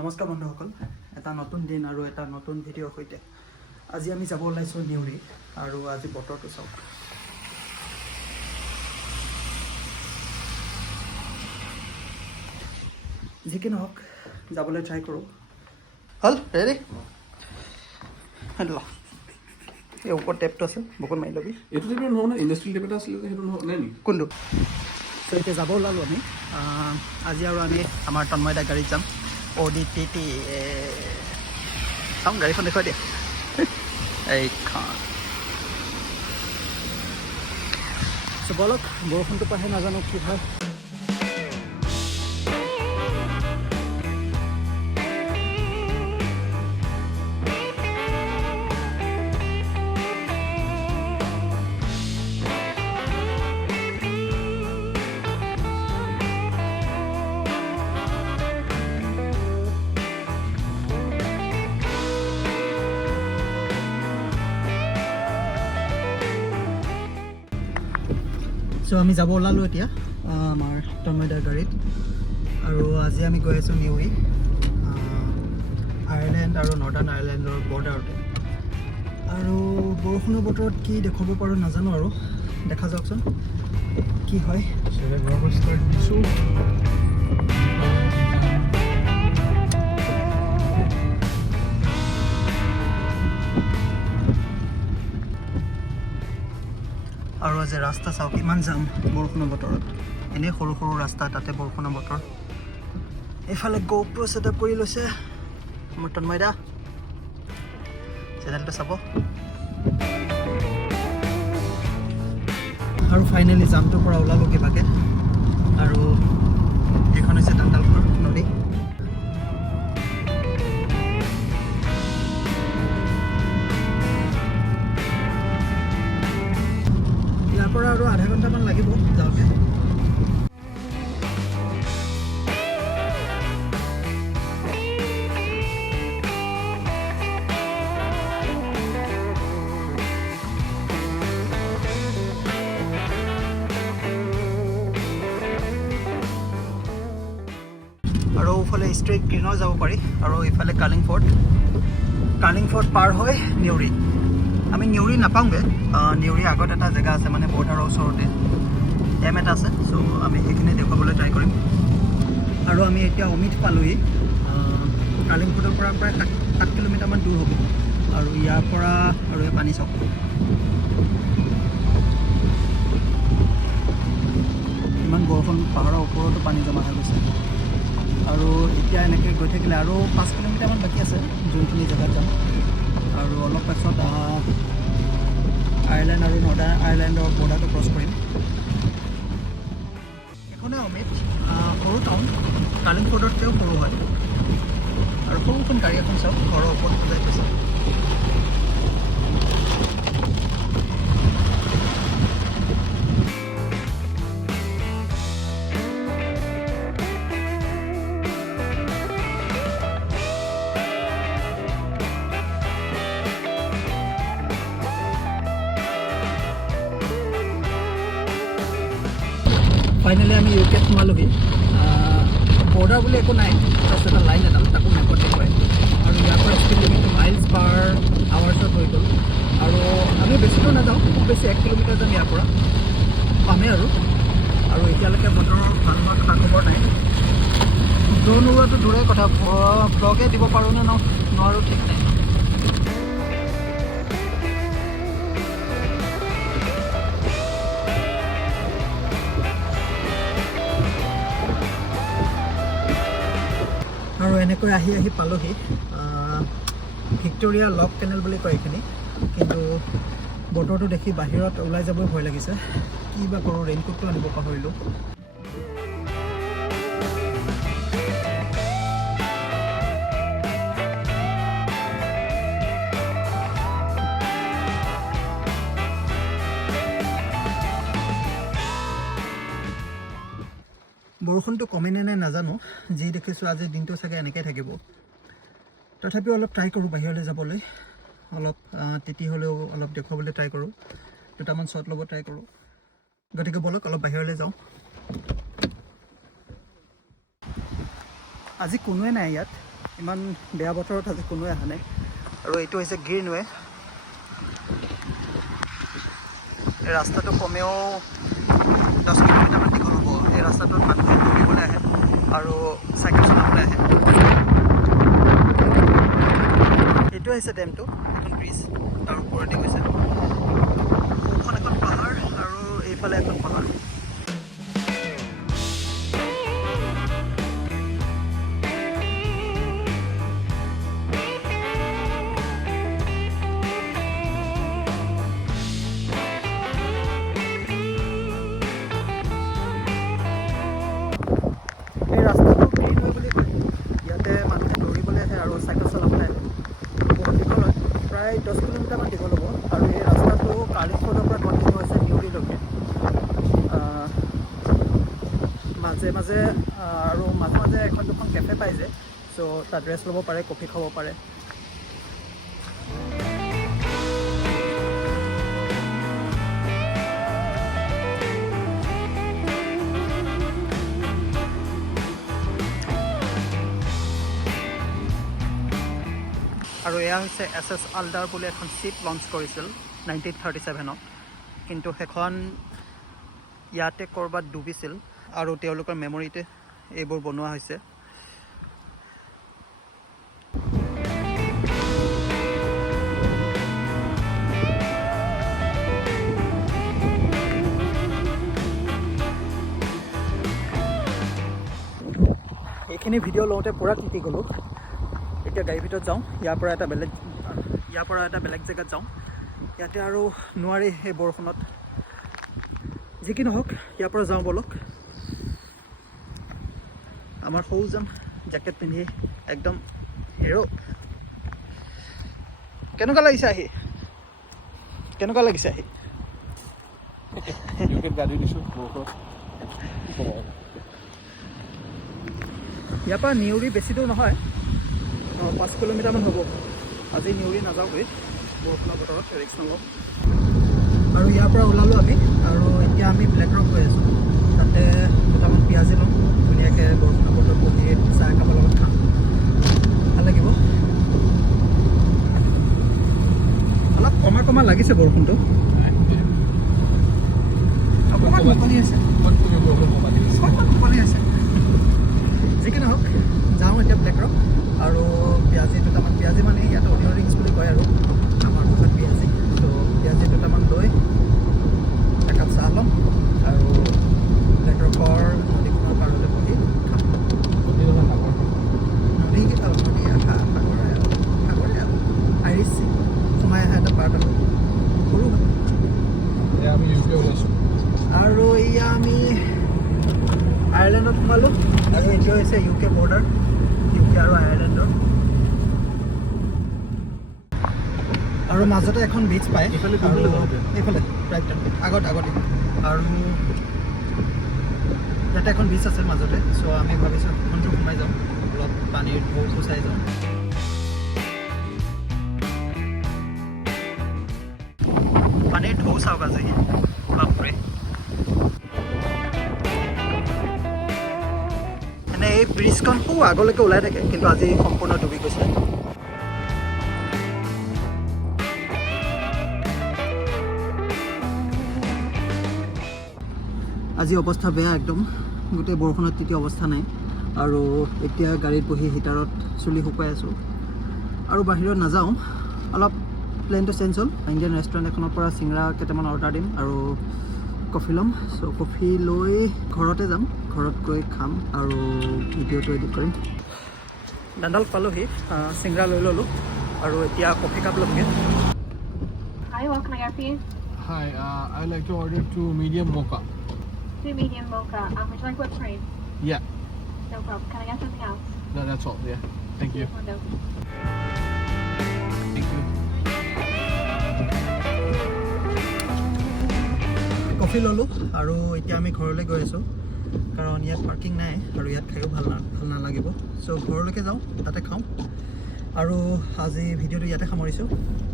নমস্কাৰ বন্ধুসকল, এটা নতুন দিন আৰু এটা নতুন ভিডিঅ'ৰ সৈতে আজি আমি যাব ওলাইছোঁ নিউৰি। আৰু আজি বতৰটো চাওক, যি কি নহওক যাবলৈ ট্ৰাই কৰোঁ। হ'ল ৰেডি? এই ওপৰত টেপটো আছে, বুকুত মাৰি ল'বি। এইটো টেপ নহয় ন, ইণ্ডাষ্ট্ৰিয়েল টেপ এটা আছিলে যে, সেইটো নহয় নেকি? কোনটো? চ' এতিয়া যাব ওলালোঁ আমি আজি। আৰু আমি আমাৰ তন্ময়দা গাড়ীত যাম। ODTT চাওঁ, গাড়ীখন দেখুৱাই দিয়া। এইখন চ' বলক, বৰষুণটো পাহে নাজানো কি হয়। চ' আমি যাব ওলালোঁ এতিয়া আমাৰ তন্ময়দাৰ গাড়ীত। আৰু আজি আমি গৈ আছোঁ নিউৰি, আয়াৰলেণ্ড আৰু নৰ্দাৰ্ণ আয়াৰলেণ্ডৰ বৰ্ডাৰতে। আৰু বৰষুণৰ বতৰত কি দেখুৱাব পাৰোঁ নাজানো, আৰু দেখা যাওকচোন কি হয়। আৰু আজি ৰাস্তা চাওক, ইমান যাম বৰষুণৰ বতৰত। এনেই সৰু সৰু ৰাস্তা, তাতে বৰষুণৰ বতৰ। এইফালে GoPro ছেটআপ কৰি লৈছে মোৰ তন্ময়দা, চেনেলটো চাব। আৰু ফাইনেলি জামটোৰ পৰা ওলালোঁ কিবাকৈ। আৰু এইখন হৈছে তাণ্ডালপুৰ নদী। ইয়াৰ পৰা আৰু আধা ঘণ্টামান লাগিব যাওঁতে। আৰু ইফালে ষ্ট্ৰেইট গ্ৰীণৰ যাব পাৰি, আৰু ইফালে কালিং ফৰ্ট পাৰ হৈ নিউৰি। আমি নিউৰি নাপাওঁগৈ, নিউৰি আগত এটা জেগা আছে, মানে বৰ্ডাৰৰ ওচৰতে ডেম এটা আছে। চ' আমি সেইখিনি দেখুৱাবলৈ ট্ৰাই কৰিম। আৰু আমি এতিয়া অমিত পালোহি। কালিং ফৰ্টৰ পৰা প্ৰায় 7 কিলোমিটাৰমান দূৰ হ'ব। আৰু ইয়াৰ পৰা আৰু এই পানী চাওক, ইমান বৰষুণ, পাহাৰৰ ওপৰতো পানী জমা হৈ গৈছে। আৰু এতিয়া এনেকৈ গৈ থাকিলে আৰু 5 কিলোমিটাৰমান বাকী আছে যোনখিনি জেগাত যাম। আৰু অলপ পাছত আয়াৰলেণ্ড আৰু নৰ্দাৰ্ণ আয়াৰলেণ্ডৰ বৰ্ডাৰটো ক্ৰছ কৰিম। এখনে অমিত, সৰু টাউন, কালিং ফৰ্টতকৈও সৰু হয়। আৰু সৰুখন গাড়ী এখন চাওক, ঘৰৰ ওপৰত সজাই থৈছে। ফাইনেলি আমি UKত সোমালোহি। বৰ্ডাৰ বুলি একো নাই, জাষ্ট এটা লাইন এডাল, তাকো মেপত দেখুৱাই। আৰু ইয়াৰ পৰা স্পীড লিমিট মাইলছ পাৰ আৱাৰ্ছত হৈ গ'ল। আৰু আমি বেছি দূৰ নাযাওঁ, খুব বেছি 1 কিলোমিটাৰ যাম ইয়াৰ পৰা, পামেই আৰু এতিয়ালৈকে বতৰৰ ভাল হোৱাৰ খা খবৰ নাই। ড্ৰোন উৰোৱাটো দূৰৰে কথা, ব্লগে দিব পাৰোঁ নে নোৱাৰোঁ ঠিক নাই। আৰু এনেকৈ আহি পালোহি ভিক্টৰিয়া লক কেনেল বুলি কয় এইখিনি। কিন্তু বতৰটো দেখি বাহিৰত ওলাই যাবই ভয় লাগিছে। কি বা কৰোঁ, ৰেইনকোটটো আনিব পাহৰিলোঁ। বৰষুণটো কমেনে নাই নাজানো, যি দেখিছোঁ আজিৰ দিনটো চাগে এনেকৈ থাকিব। তথাপিও অলপ ট্ৰাই কৰোঁ বাহিৰলৈ যাবলৈ, অলপ তিতি হ'লেও অলপ দেখুৱাবলৈ ট্ৰাই কৰোঁ, দুটামান শ্বট ল'ব ট্ৰাই কৰোঁ। গতিকে বলক অলপ বাহিৰলৈ যাওঁ। আজি কোনোৱে নাই ইয়াত, ইমান বেয়া বতৰত আজি কোনোৱে অহা নাই আৰু এইটো হৈছে গ্ৰীণৱে এই ৰাস্তাটো কমেও 10 কিলোমিটাৰমান দীঘল হ'ব এই ৰাস্তাটোত মানুহে দৌৰিবলৈ আহে আৰু চাইকেল চলাবলৈ আহে এইটো হৈছে ডেমটো এখন ব্ৰিজ তাৰ ওপৰেদি গৈছে সোঁখন এখন পাহাৰ আৰু এইফালে এখন পাহাৰ এই ৰাস্তাটো গ্ৰীণ হয় বুলি কয় ইয়াতে মানুহে দৌৰিবলৈ আহে আৰু চাইকেল চলাবলৈ আহে বহুত দীঘল হয় প্ৰায় 10 কিলোমিটাৰমান দীঘল হ'ব আৰু এই ৰাস্তাটো কালিফৰ্ডৰ পৰা কণ্টিনিউ হৈছে নিউৰিলৈকে মাজে মাজে আৰু মাজে মাজে এখন দুখন কেফে পাই যায় চ' তাত ৰেষ্ট ল'ব পাৰে কফি খাব পাৰে আৰু এয়া হৈছে SS আল্ডাৰ বুলি এখন শ্বিপ লঞ্চ কৰিছিল 1937ত কিন্তু সেইখন ইয়াতে ক'ৰবাত ডুবিছিল আৰু তেওঁলোকৰ মেমৰিতে এইবোৰ বনোৱা হৈছে এইখিনি ভিডিঅ' লওঁতে পূৰা তিতি গ'লোঁ এতিয়া গাড়ীৰ ভিতৰত যাওঁ ইয়াৰ পৰা এটা বেলেগ জেগাত যাওঁ ইয়াতে আৰু নোৱাৰি এই বৰষুণত যি কি নহওক ইয়াৰ পৰা যাওঁ বলক আমাৰ সৌ যাম জেকেট পিন্ধি একদম হিৰো কেনেকুৱা লাগিছে আহি ইয়াৰ পৰা নিউৰি বেছি দূৰ নহয় 5 কিলোমিটাৰমান হ'ব আজি নিউৰি নাযাওঁগৈ বৰষুণৰ বতৰত ৰিক্স নলওঁ আৰু ইয়াৰ পৰা ওলালোঁ আমি আৰু এতিয়া আমি ব্লেক ৰক গৈ আছোঁ তাতে দুটামান পিঁয়াজি ল'ম ধুনীয়াকৈ বৰষুণৰ বতৰত বহি চাহ একাপৰ লগত খাম ভাল লাগিব অলপ কমা লাগিছে বৰষুণটো অকণমান মুকলি আছে যি কি নহওক যাওঁ এতিয়া ব্লেক ৰক আৰু দুটামান পিঁয়াজি মানে ইয়াতে অনিয়ন ৰিংছ বুলি কয় আৰু আমাৰ ভাষাত পিঁয়াজি ত' পিঁয়াজি দুটামান লৈ একাপ চাহ ল'ম আৰু ব্লেক ৰকৰ নদীখনৰ পাৰতে বহি খাম সাগৰে আইৰিছ সোমাই অহা এটা পাৰ্ট আৰু সৰু আৰু এয়া আমি আয়াৰলেণ্ডত সোমালোঁ আৰু এতিয়া হৈছে UK বৰ্ডাৰ UK আৰু আয়াৰলেণ্ডৰ আৰু মাজতে এখন বিচ পায় এইফালে ৰাইট আগতে আৰু ইয়াতে এখন বিচ আছে মাজতে চ' আমি ভাবিছোঁ সেইখনটো সোমাই যাওঁ অলপ পানীৰ ঢৌ চাই যাওঁ পানীৰ ঢৌ চাওক আজি বাপৰে এনে এই ব্ৰিজখন খুব আগলৈকে ওলাই থাকে কিন্তু আজি সম্পূৰ্ণ ডুবি গৈছে আজি অৱস্থা বেয়া একদম গোটেই বৰষুণত তিতি অৱস্থা নাই আৰু এতিয়া গাড়ীত বহি হিটাৰত চুলি শুকুৱাই আছোঁ আৰু বাহিৰত নাযাওঁ অলপ প্লেনটো চেঞ্জ হ'ল ইণ্ডিয়ান ৰেষ্টুৰেণ্ট এখনৰ পৰা চিংৰা কেইটামান অৰ্ডাৰ দিম আৰু কফি ল'ম চ' কফি লৈ ঘৰতে যাম ঘৰত গৈ খাম আৰু ভিডিঅ'টো এডিট কৰিম দাণ্ডাল পালোহি চিংৰা লৈ ল'লোঁ আৰু এতিয়া কফি কাপ ল'মগৈ Hi, what can I get for you? Hi, I'd like to order 2 medium mocha. 2 medium mocha. Would you like whipped cream? Yeah, No problem. Can I get something else? no, that's all. Yeah, thank you. One down. Thank you. Coffee ল'লোঁ আৰু এতিয়া আমি ঘৰলৈ গৈ আছোঁ কাৰণ ইয়াত parking নাই আৰু ইয়াত খায়ো ভাল নালাগিব চ' ঘৰলৈকে যাওঁ তাতে খাওঁ আৰু আজি ভিডিঅ'টো ইয়াতে সামৰিছোঁ